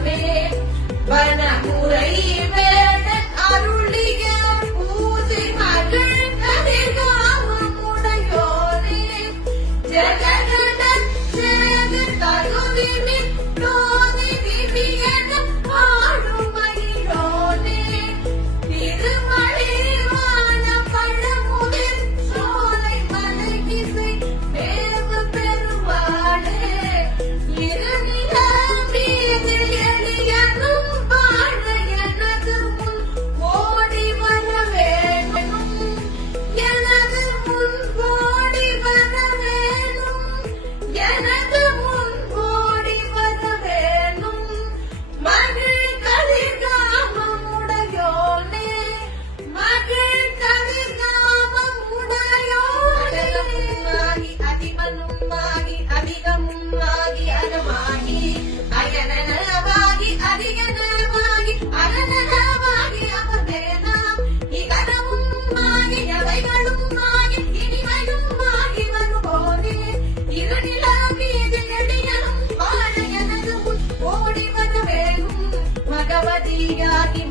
வனமே வனமுறை வேடன் அருளிய பூசி மகள் கதிர்காமுடையோரே ஜெகநட சேது தருவினின் நோதி விவியன ஆளுமையோனே திருமழிவான பழமுதிர் சோலை மலைகிசை தேவ பெருமாளே இருநில மீது எளியனும் வாழ எனது முன் ஓடி வர வேணும் எனது முன் ஓடி வர வேணும் எனது முன் ஓடி வர வேணும் மகள் கதிர்காமமுடையோனே மகள் கதிர்காமமுடையோனே அதிமனுமாகி அதிகமுமாகி அகமாகி அயனனவாகி அதிகனவாகி அரணனவாகி அமர்ந்தேனாம் இகனமுமாகி எவைகளுமாகி இனிமையுமாகி வருவோனே இருநில மீது எளியனும் வாழ எனது முன் ஓடி வர வேணும் மகவதியாகி